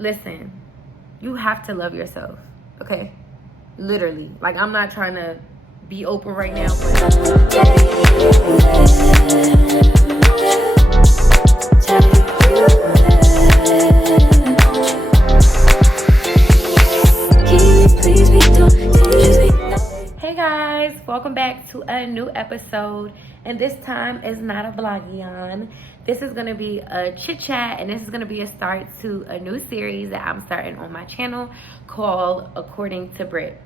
listen, you have to love yourself, okay? Literally. Like, I'm not trying to be Oprah right now, Hey guys, welcome back to a new episode, and this time is not a vlogion. This is going to be a chit chat, and this is going to be a start to a new series that I'm starting on my channel called According to Brit.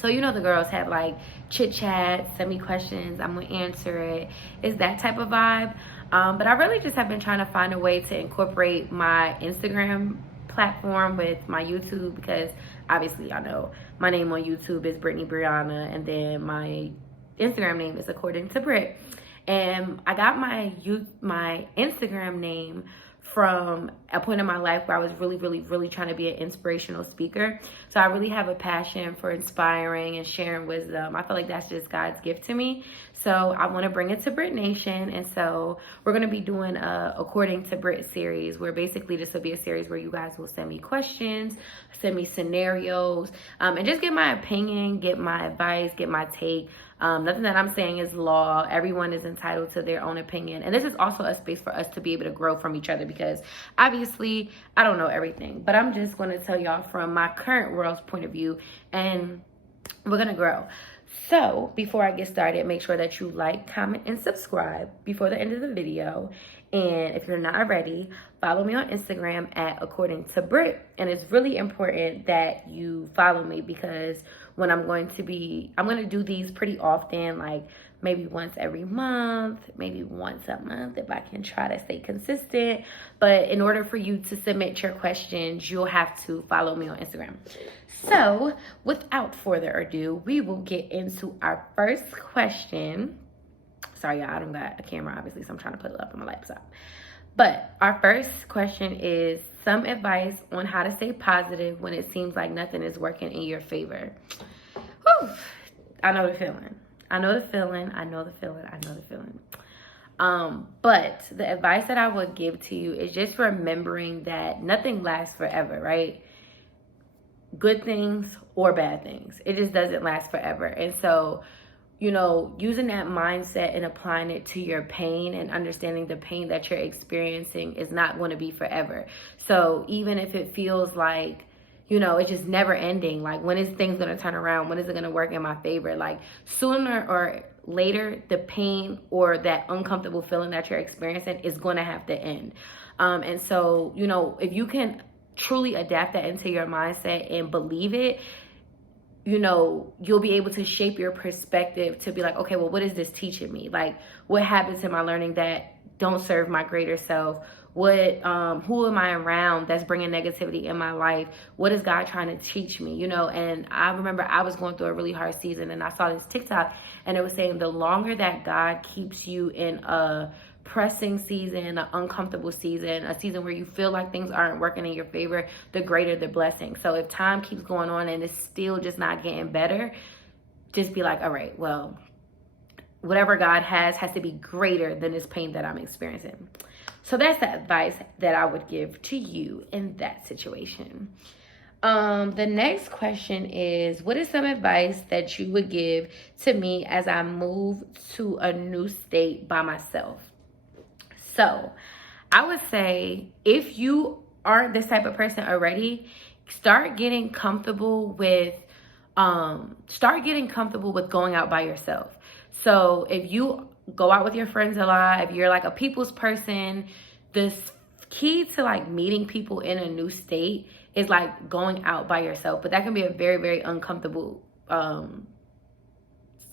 So you know the girls have like chit chat, send me questions, I'm going to answer it. It's that type of vibe. But I really just have been trying to find a way to incorporate my Instagram platform with my YouTube, because obviously y'all know my name on YouTube is Brittany Brianna, and then my Instagram name is According to Brit. And I got my Instagram name from a point in my life where I was really trying to be an inspirational speaker. So I really have a passion for inspiring and sharing wisdom. I feel like that's just God's gift to me. So I want to bring it to Brit Nation. And so we're going to be doing a According to Brit series, where basically this will be a series where you guys will send me questions, send me scenarios, and just get my opinion, get my advice, get my take. Nothing that I'm saying is law. Everyone is entitled to their own opinion. And this is also a space for us to be able to grow from each other, because obviously I don't know everything, but I'm just going to tell y'all from my current world's point of view, and we're going to grow. So before I get started, make sure that you like, comment, and subscribe before the end of the video. And if you're not already, follow me on Instagram at According to Brit. And it's really important that you follow me, because when I'm going to do these pretty often, like maybe once every month, maybe once a month if I can try to stay consistent. But in order for you to submit your questions, you'll have to follow me on Instagram. So without further ado, we will get into our first question. Sorry, y'all, I don't got a camera, obviously, so I'm trying to put it up on my laptop. But our first question is some advice on how to stay positive when it seems like nothing is working in your favor. Whew, I know the feeling. But the advice that I would give to you is just remembering that nothing lasts forever, right? Good things or bad things. It just doesn't last forever. And so, you know, using that mindset and applying it to your pain and understanding the pain that you're experiencing is not going to be forever. So even if it feels like, you know, it's just never ending, like when is things going to turn around? When is it going to work in my favor? Like sooner or later, the pain or that uncomfortable feeling that you're experiencing is going to have to end. And so, you know, if you can truly adapt that into your mindset and believe it, you know, you'll be able to shape your perspective to be like, okay, well, what is this teaching me? Like, what happens in my learning that don't serve my greater self? Who am I around that's bringing negativity in my life? What is God trying to teach me? You know, and I remember I was going through a really hard season, and I saw this TikTok, and it was saying the longer that God keeps you in a pressing season, an uncomfortable season, a season where you feel like things aren't working in your favor, the greater the blessing. So if time keeps going on and it's still just not getting better, just be like, all right, well, whatever God has to be greater than this pain that I'm experiencing. So that's the advice that I would give to you in that situation. The next question is, what is some advice that you would give to me as I move to a new state by myself? So I would say, if you aren't this type of person already, start getting comfortable with going out by yourself. So if you go out with your friends a lot, if you're like a people's person, this key to like meeting people in a new state is like going out by yourself. But that can be a very uncomfortable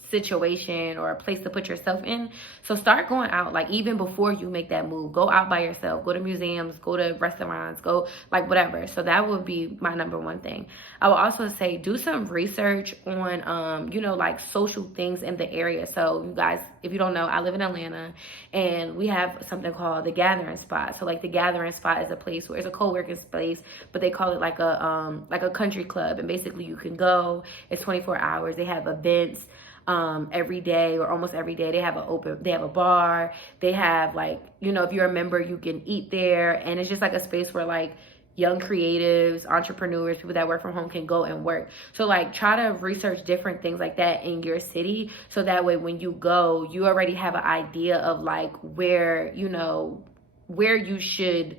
situation or a place to put yourself in. So start going out, like even before you make that move, go out by yourself, go to museums, go to restaurants, go like whatever. So that would be my number one thing. I would also say do some research on you know, like social things in the area. So you guys, if you don't know, I live in Atlanta, and we have something called the Gathering Spot. So like the Gathering Spot is a place where it's a co-working space, but they call it like a country club, and basically you can go, it's 24 hours. They have events every day or almost every day. They have a bar. They have, like, you know, if you're a member, you can eat there, and it's just like a space where like young creatives, entrepreneurs, people that work from home can go and work. So like try to research different things like that in your city, so that way when you go, you already have an idea of like where, you know, where you should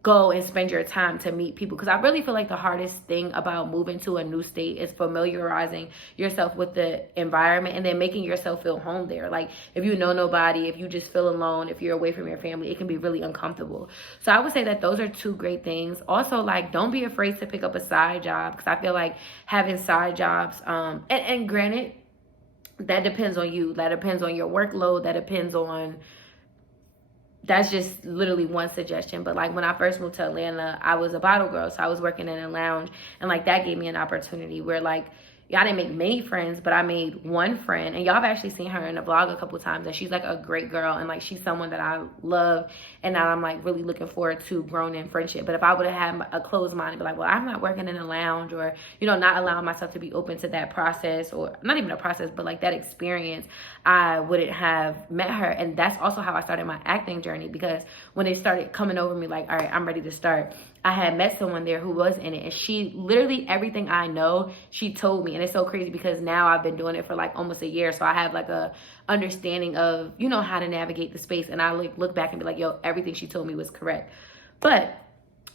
go and spend your time to meet people. Because I really feel like the hardest thing about moving to a new state is familiarizing yourself with the environment and then making yourself feel home there. Like if you know nobody, if you just feel alone, if you're away from your family, it can be really uncomfortable. So I would say that those are two great things. Also, like, don't be afraid to pick up a side job, because I feel like having side jobs, and granted, that depends on you, that depends on your workload, that depends on, that's just literally one suggestion. But like when I first moved to Atlanta, I was a bottle girl. So I was working in a lounge, and like that gave me an opportunity where like, yeah, I didn't make many friends, but I made one friend. And y'all have actually seen her in the vlog a couple times. And she's like a great girl. And like, she's someone that I love. And now I'm like really looking forward to growing in friendship. But if I would have had a closed mind and be like, well, I'm not working in a lounge, or, you know, not allowing myself to be open to that process, or not even a process, but like that experience, I wouldn't have met her. And that's also how I started my acting journey, because when it started coming over me, like, all right, I'm ready to start, I had met someone there who was in it, and she literally, everything I know, she told me. And it's so crazy because now I've been doing it for like almost a year, so I have like a understanding of, you know, how to navigate the space. And I like look back and be like, yo, everything she told me was correct. But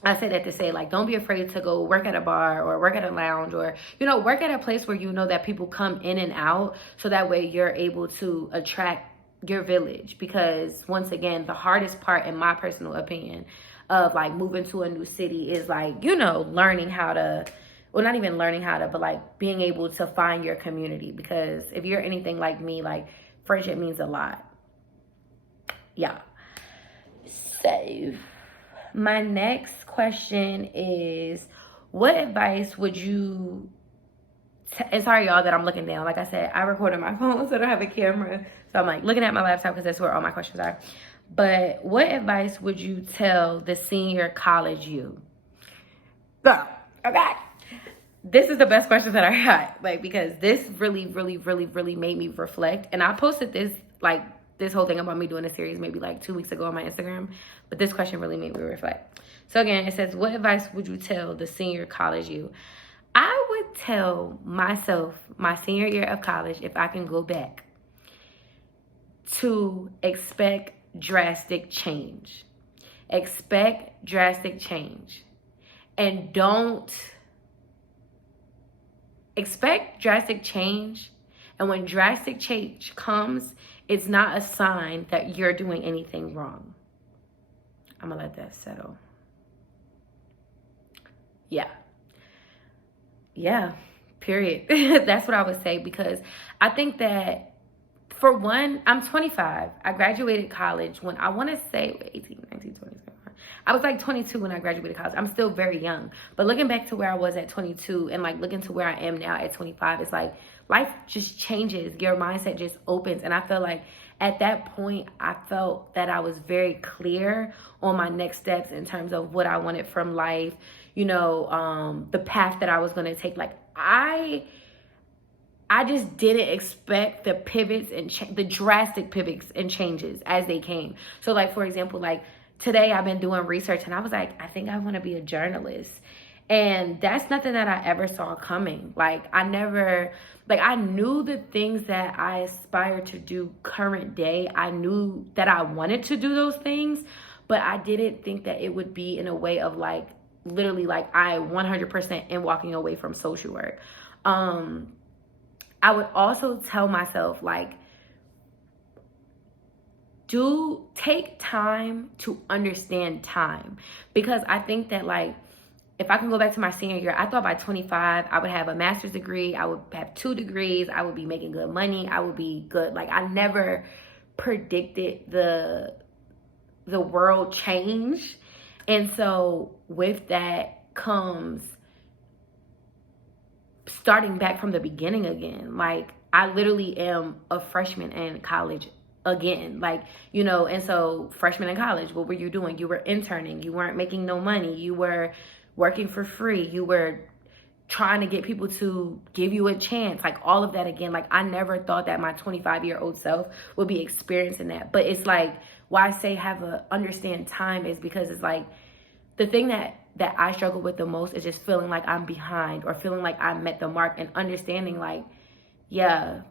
I say that to say, like, don't be afraid to go work at a bar or work at a lounge, or, you know, work at a place where you know that people come in and out, so that way you're able to attract your village. Because once again, the hardest part, in my personal opinion, of like moving to a new city is like, you know, learning how to, well, not even learning how to, but like being able to find your community. Because if you're anything like me, like, friendship means a lot. Yeah. So my next question is, what advice would you and sorry y'all that I'm looking down. Like I said, I record on my phone, so I don't have a camera, so I'm like looking at my laptop because that's where all my questions are. But what advice would you tell the senior college you? So, okay, this is the best questions that I got, like, because this really made me reflect. And I posted this, like, this whole thing about me doing a series maybe like 2 weeks ago on my Instagram, but this question really made me reflect. So again, it says, what advice would you tell the senior college you? I would tell myself, my senior year of college, if I can go back, to expect drastic change. Expect drastic change. And don't expect drastic change. And when drastic change comes, it's not a sign that you're doing anything wrong. I'm gonna let that settle. Yeah, period. That's what I would say, because I think that, for one, I'm 25. I graduated college when I want to say 18, 19, 20. I was like 22 when I graduated college. I'm still very young. But looking back to where I was at 22 and like looking to where I am now at 25, it's like life just changes. Your mindset just opens. And I feel like at that point, I felt that I was very clear on my next steps in terms of what I wanted from life, you know, the path that I was going to take. Like, I just didn't expect the pivots and the drastic pivots and changes as they came. So like, for example, like today I've been doing research and I was like, I think I want to be a journalist. And that's nothing that I ever saw coming. Like, I knew the things that I aspired to do current day. I knew that I wanted to do those things, but I didn't think that it would be in a way of like, literally like I 100% am walking away from social work. I would also tell myself, like, take time to understand time. Because I think that, like, if I can go back to my senior year, I thought by 25, I would have a master's degree. I would have 2 degrees. I would be making good money. I would be good. Like, I never predicted the world change. And so with that comes starting back from the beginning again. Like, I literally am a freshman in college again, like, you know. And so freshman in college, what were you doing? You were interning. You weren't making no money. You were working for free. You were trying to get people to give you a chance, like all of that again. Like, I never thought that my 25-year-old self would be experiencing that. But it's like, why I say understand time is because it's like, the thing that that I struggle with the most is just feeling like I'm behind or feeling like I met the mark, and understanding like, yeah,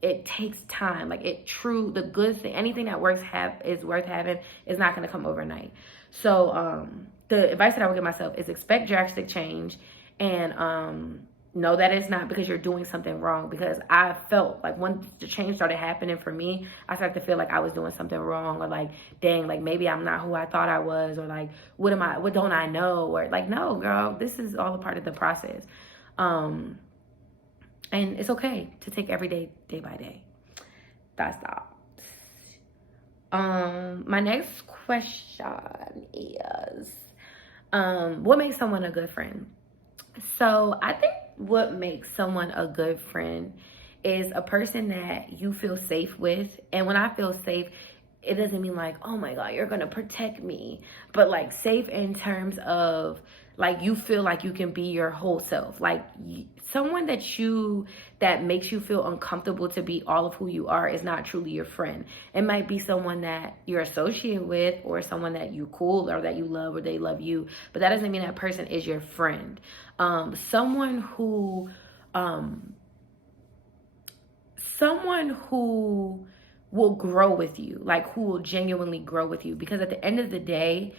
it takes time. Like the good thing, anything that is worth having is not going to come overnight. So the advice that I would give myself is expect drastic change, and know that it's not because you're doing something wrong. Because I felt like when the change started happening for me, I started to feel like I was doing something wrong, or like, dang, like maybe I'm not who I thought I was, or like, what don't I know? Or like, no, girl, this is all a part of the process. And it's okay to take every day, day by day. That's that. My next question is, what makes someone a good friend? So I think what makes someone a good friend is a person that you feel safe with. And when I feel safe, it doesn't mean like, oh my God, you're gonna protect me, but like safe in terms of like you feel like you can be your whole self. Like someone that makes you feel uncomfortable to be all of who you are is not truly your friend. It might be someone that you're associated with, or someone that you cool, or that you love, or they love you, but that doesn't mean that person is your friend. Someone who will grow with you, like who will genuinely grow with you. Because at the end of the day,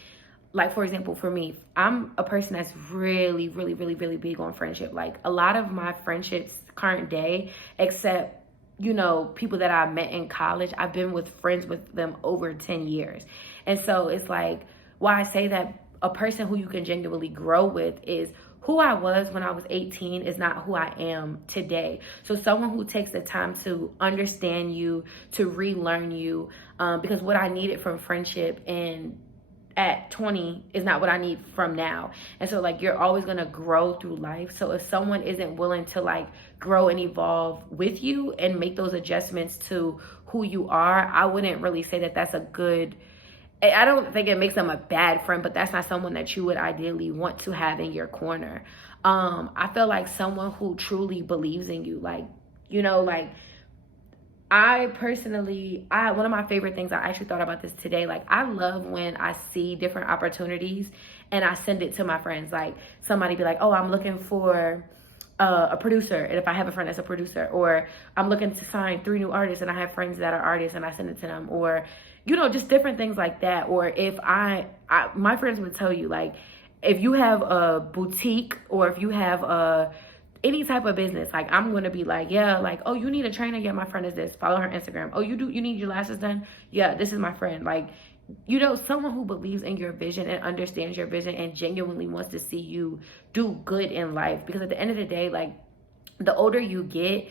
like for example, for me, I'm a person that's really, really, really, really big on friendship. Like a lot of my friendships current day, except, people that I met in college, I've been friends with them over 10 years. And so it's like, why I say that a person who you can genuinely grow with is who I was when I was 18 is not who I am today. So someone who takes the time to understand you, to relearn you, because what I needed from friendship at 20 is not what I need from now. And so like you're always gonna grow through life. So if someone isn't willing to like grow and evolve with you and make those adjustments to who you are, I wouldn't really say that that's a good, I don't think it makes them a bad friend, but that's not someone that you would ideally want to have in your corner. I feel like someone who truly believes in you, like, like I personally, one of my favorite things, I actually thought about this today. Like I love when I see different opportunities and I send it to my friends. Like somebody be like, oh, I'm looking for a producer, and if I have a friend that's a producer, or I'm looking to sign 3 new artists and I have friends that are artists and I send it to them, or just different things like that. Or if my friends would tell you, like, if you have a boutique, or if you have any type of business, like I'm going to be like, yeah, like, oh, you need a trainer? Yeah, my friend is this. Follow her Instagram. Oh, you need your lashes done? Yeah, this is my friend. Like, someone who believes in your vision and understands your vision and genuinely wants to see you do good in life. Because at the end of the day, like, the older you get,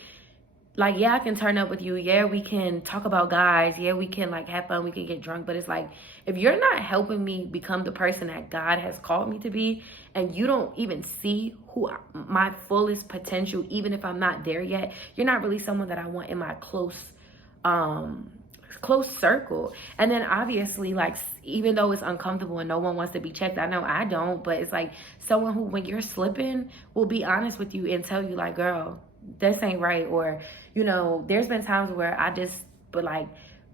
like, yeah, I can turn up with you. Yeah, we can talk about guys. Yeah, we can like have fun. We can get drunk. But it's like, if you're not helping me become the person that God has called me to be, and you don't even see my fullest potential, even if I'm not there yet, you're not really someone that I want in my close circle. And then obviously, like, even though it's uncomfortable and no one wants to be checked, I know I don't, but it's like someone who, when you're slipping, will be honest with you and tell you like, girl, this ain't right. Or there's been times where I just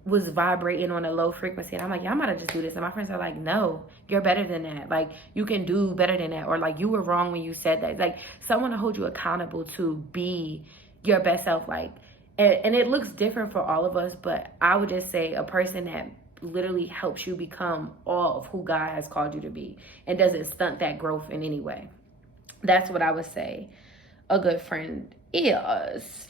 was vibrating on a low frequency, and I'm like, yeah, I'm gonna just do this, and my friends are like, no, you're better than that. Like, you can do better than that. Or like, you were wrong when you said that. Like, someone to hold you accountable to be your best self. Like, and it looks different for all of us, but I would just say a person that literally helps you become all of who God has called you to be and doesn't stunt that growth in any way. That's what I would say a good friend is.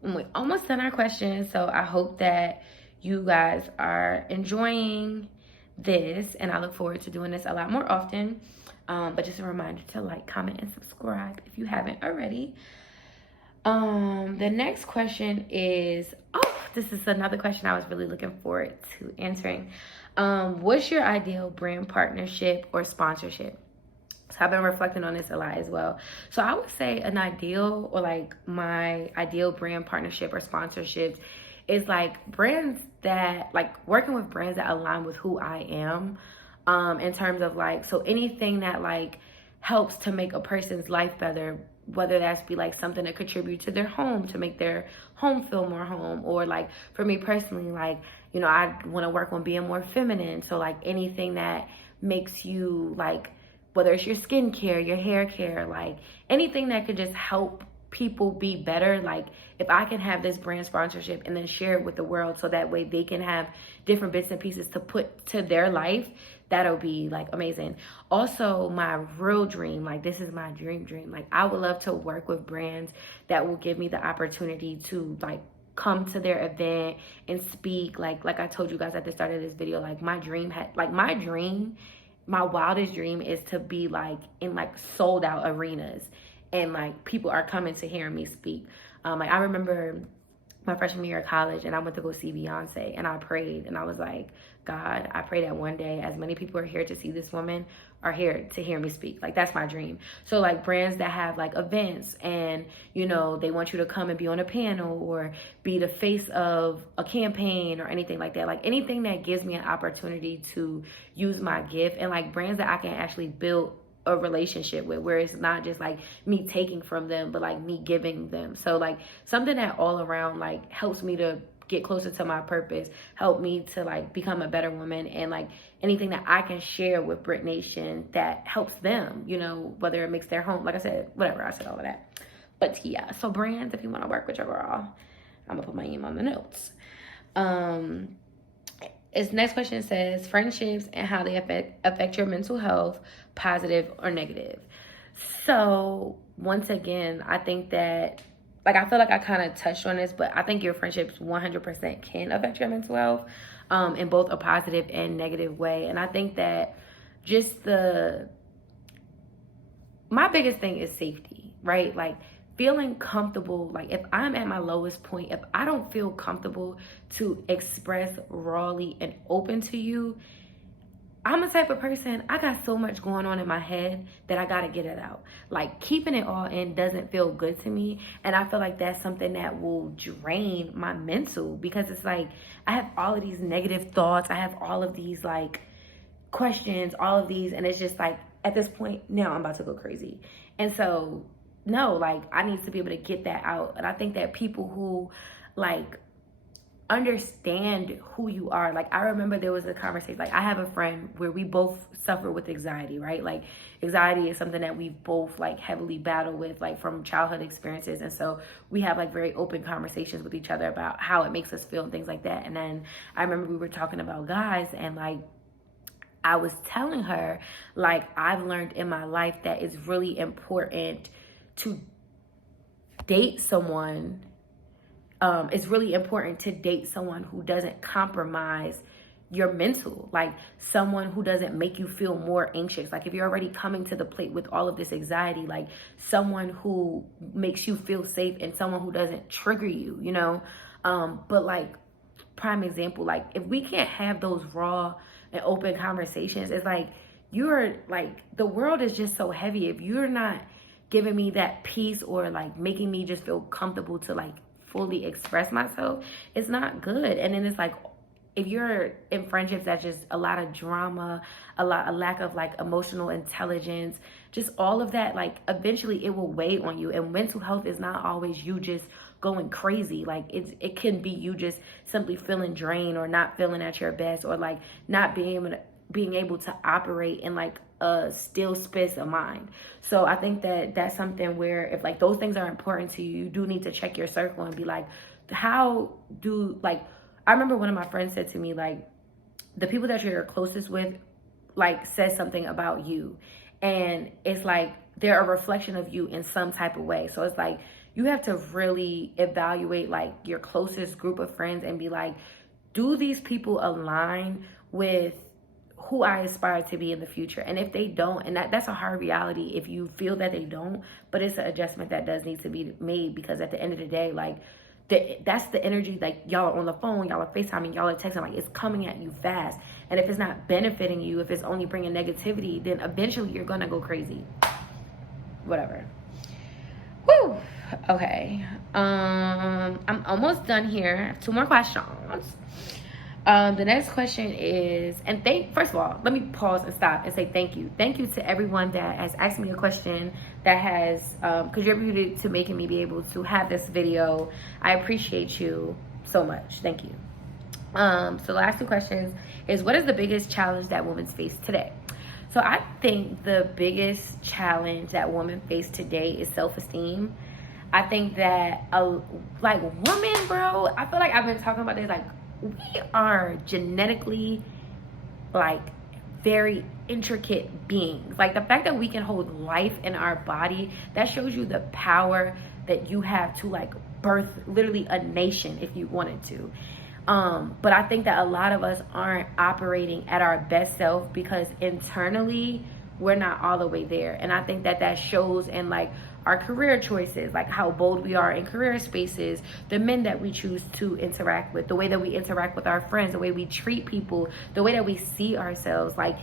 We're almost done our questions, so I hope that you guys are enjoying this, and I look forward to doing this a lot more often. But just a reminder to like, comment, and subscribe if you haven't already. The next question is, this is another question I was really looking forward to answering. What's your ideal brand partnership or sponsorship? So I've been reflecting on this a lot as well. So I would say an ideal, or like my ideal brand partnership or sponsorships is like brands that, like, working with brands that align with who I am, in terms of like, so anything that like helps to make a person's life better, whether that's be like something to contribute to their home, to make their home feel more home, or like for me personally, like, I want to work on being more feminine. So like anything that makes you like whether it's your skincare, your hair care, like anything that could just help people be better. Like if I can have this brand sponsorship and then share it with the world so that way they can have different bits and pieces to put to their life, that'll be like amazing. Also, my real dream, like this is my dream, like I would love to work with brands that will give me the opportunity to like come to their event and speak. Like I told you guys at the start of this video, like my wildest dream is to be like in like sold out arenas and like people are coming to hear me speak. Like I remember my freshman year of college and I went to go see Beyonce and I prayed and I was like, God, I pray that one day as many people are here to see this woman are here to hear me speak. Like that's my dream. So like brands that have like events and you know they want you to come and be on a panel or be the face of a campaign or anything like that, like anything that gives me an opportunity to use my gift, and like brands that I can actually build a relationship with where it's not just like me taking from them but like me giving them. So like something that all around like helps me to get closer to my purpose, help me to like become a better woman, and like anything that I can share with Brit Nation that helps them, you know, whether it makes their home, like I said, whatever, I said all of that. But yeah, so brands, if you want to work with your girl, I'm gonna put my email on the notes. Its next question says friendships and how they affect your mental health, positive or negative. So once again, I think that like I feel like I kind of touched on this, but I think your friendships 100% can affect your mental health in both a positive and negative way. And I think that just my biggest thing is safety, right? Like feeling comfortable. Like if I'm at my lowest point, if I don't feel comfortable to express rawly and open to you, I'm the type of person, I got so much going on in my head that I gotta get it out. Like keeping it all in doesn't feel good to me. And I feel like that's something that will drain my mental, because it's like, I have all of these negative thoughts. I have all of these like questions, all of these, and it's just like, at this point, now I'm about to go crazy. And so, no, like I need to be able to get that out. And I think that people who like understand who you are, like I remember there was a conversation, like I have a friend where we both suffer with anxiety, right? Like anxiety is something that we've both like heavily battled with, like from childhood experiences. And so we have like very open conversations with each other about how it makes us feel and things like that. And then I remember we were talking about guys, and like I was telling her, like I've learned in my life that it's really important to date someone. It's really important to date someone who doesn't compromise your mental, like someone who doesn't make you feel more anxious. Like if you're already coming to the plate with all of this anxiety, like someone who makes you feel safe and someone who doesn't trigger you, you know? But like prime example, like if we can't have those raw and open conversations, it's like you're like, the world is just so heavy. If you're not giving me that peace or like making me just feel comfortable to like fully express myself, it's not good. And then it's like, if you're in friendships that's just a lot of drama, a lack of like emotional intelligence, just all of that, like eventually it will weigh on you. And mental health is not always you just going crazy. Like it can be you just simply feeling drained or not feeling at your best, or like not being able to operate in like a still space of mind. So I think that that's something where if like those things are important to you, you do need to check your circle and be like, how do, like, I remember one of my friends said to me, like, the people that you're closest with, like, says something about you. And it's like, they're a reflection of you in some type of way. So it's like, you have to really evaluate, like, your closest group of friends and be like, do these people align with who I aspire to be in the future? And if they don't, and that's a hard reality if you feel that they don't, but it's an adjustment that does need to be made, because at the end of the day, like, that's the energy, like y'all are on the phone, y'all are FaceTiming, y'all are texting, like it's coming at you fast. And if it's not benefiting you, if it's only bringing negativity, then eventually you're gonna go crazy. Whatever. Woo. Okay. I'm almost done here. 2 more questions. The next question is, and first of all, let me pause and stop and say thank you. Thank you to everyone that has asked me a question that has contributed to making me be able to have this video. I appreciate you so much. Thank you. So the last 2 questions is, what is the biggest challenge that women face today? So I think the biggest challenge that women face today is self-esteem. I think that, like, women, bro, I feel like I've been talking about this, like, we are genetically, like, very intricate beings. Like, the fact that we can hold life in our body, that shows you the power that you have to, like, birth literally a nation if you wanted to. But I think that a lot of us aren't operating at our best self because internally we're not all the way there. And I think that that shows in, like, our career choices, like how bold we are in career spaces, the men that we choose to interact with, the way that we interact with our friends, the way we treat people, the way that we see ourselves. Like,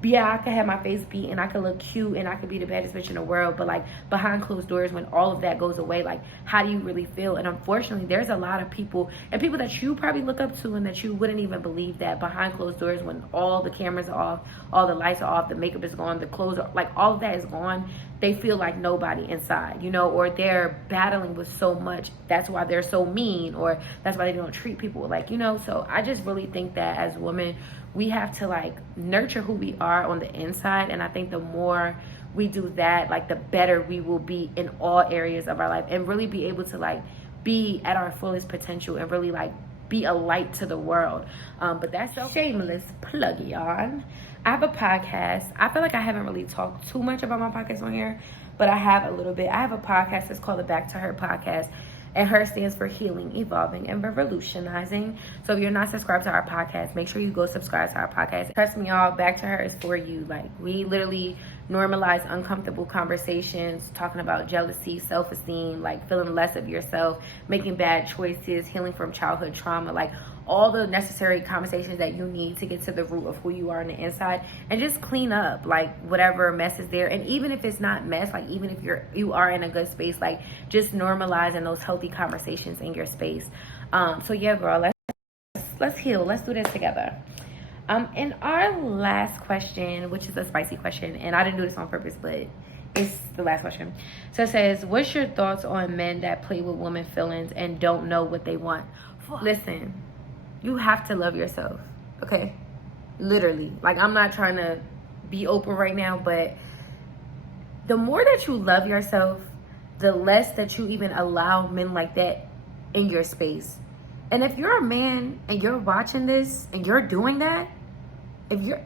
yeah, I could have my face beat and I could look cute and I could be the baddest bitch in the world, but, like, behind closed doors, when all of that goes away, like, how do you really feel? And unfortunately, there's a lot of people, and people that you probably look up to and that you wouldn't even believe, that behind closed doors, when all the cameras are off, all the lights are off, the makeup is gone, the clothes are, like, all of that is gone, they feel like nobody inside, you know, or they're battling with so much. That's why they're so mean, or that's why they don't treat people like, you know. So I just really think that as women, we have to, like, nurture who we are on the inside. And I think the more we do that, like, the better we will be in all areas of our life and really be able to, like, be at our fullest potential and really, like, be a light to the world. But that's a shameless plug, y'all. I have a podcast. I feel like I haven't really talked too much about my podcast on here, but I have a little bit. I have a podcast that's called the Back to Her podcast. And HER stands for healing, evolving, and revolutionizing. So if you're not subscribed to our podcast, make sure you go subscribe to our podcast. Trust me, y'all, Back to Her is for you. Like, we literally normalize uncomfortable conversations, talking about jealousy, self-esteem, like feeling less of yourself, making bad choices, healing from childhood trauma, like all the necessary conversations that you need to get to the root of who you are on the inside and just clean up, like, whatever mess is there. And even if it's not mess, like, even if you are in a good space, like, just normalizing those healthy conversations in your space. So yeah, girl, let's heal. Let's do this together. And our last question, which is a spicy question, and I didn't do this on purpose, but it's the last question. So it says, what's your thoughts on men that play with women's feelings and don't know what they want? Listen, you have to love yourself, okay? Literally. Like, I'm not trying to be open right now, but the more that you love yourself, the less that you even allow men like that in your space. And if you're a man and you're watching this and you're doing that, if you're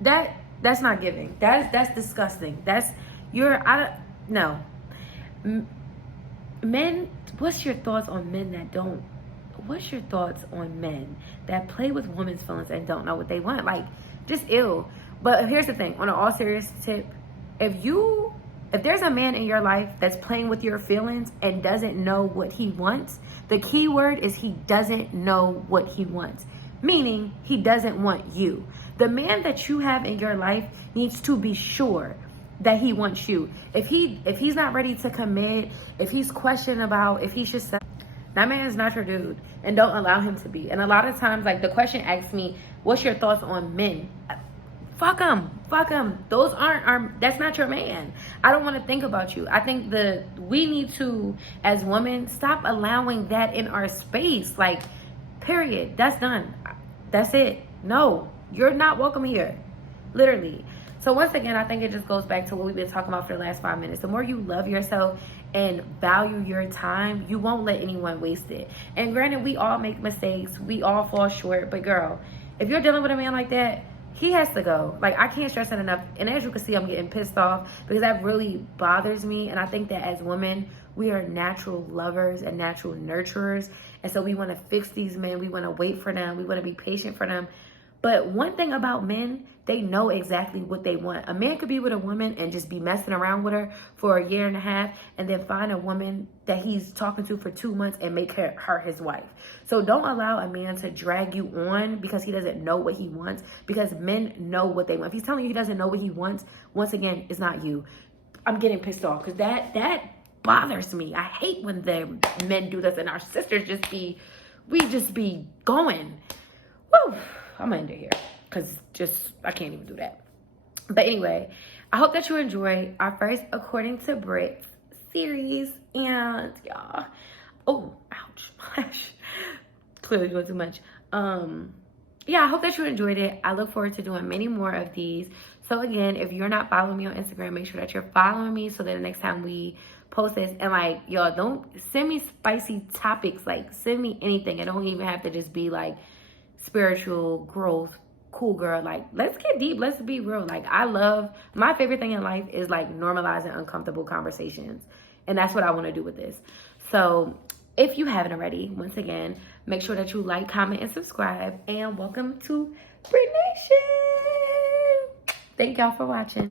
that's not giving. That's disgusting. No. Men, what's your thoughts on men that don't? What's your thoughts on men that play with women's feelings and don't know what they want? Like, just ill. But here's the thing, on an all serious tip, if there's a man in your life that's playing with your feelings and doesn't know what he wants, the key word is he doesn't know what he wants. Meaning, he doesn't want you. The man that you have in your life needs to be sure that he wants you. If he's not ready to commit, if he's questioning about if he should stop, that man is not your dude, and don't allow him to be. And a lot of times, like, the question asks me, what's your thoughts on men? Fuck them. Those that's not your man. I don't want to think about you. I think we need to, as women, stop allowing that in our space. Like, period. That's done. That's it. No, you're not welcome here. Literally. So once again, I think it just goes back to what we've been talking about for the last 5 minutes. The more you love yourself and value your time, you won't let anyone waste it. And granted, we all make mistakes. We all fall short. But girl, if you're dealing with a man like that, he has to go. Like, I can't stress it enough. And as you can see, I'm getting pissed off because that really bothers me. And I think that as women, we are natural lovers and natural nurturers. And so we want to fix these men. We want to wait for them. We want to be patient for them. But one thing about men, they know exactly what they want. A man could be with a woman and just be messing around with her for a year and a half and then find a woman that he's talking to for 2 months and make her his wife. So don't allow a man to drag you on because he doesn't know what he wants, because men know what they want. If he's telling you he doesn't know what he wants, once again, it's not you. I'm getting pissed off because that bothers me. I hate when the men do this and our sisters we just be going. Woo! I'm gonna end it here because I can't even do that. But anyway, I hope that you enjoy our first According to Brit series. And y'all, oh, ouch, clearly doing too much. Yeah, I hope that you enjoyed it. I look forward to doing many more of these. So again, if you're not following me on Instagram, make sure that you're following me so that the next time we post this, and like, y'all, don't send me spicy topics. Like, send me anything. It don't even have to just be like spiritual growth, cool girl. Like, let's get deep. Let's be real. Like, my favorite thing in life is like normalizing uncomfortable conversations. And that's what I want to do with this. So if you haven't already, once again, make sure that you like, comment, and subscribe. And welcome to Brit Nation. Thank y'all for watching.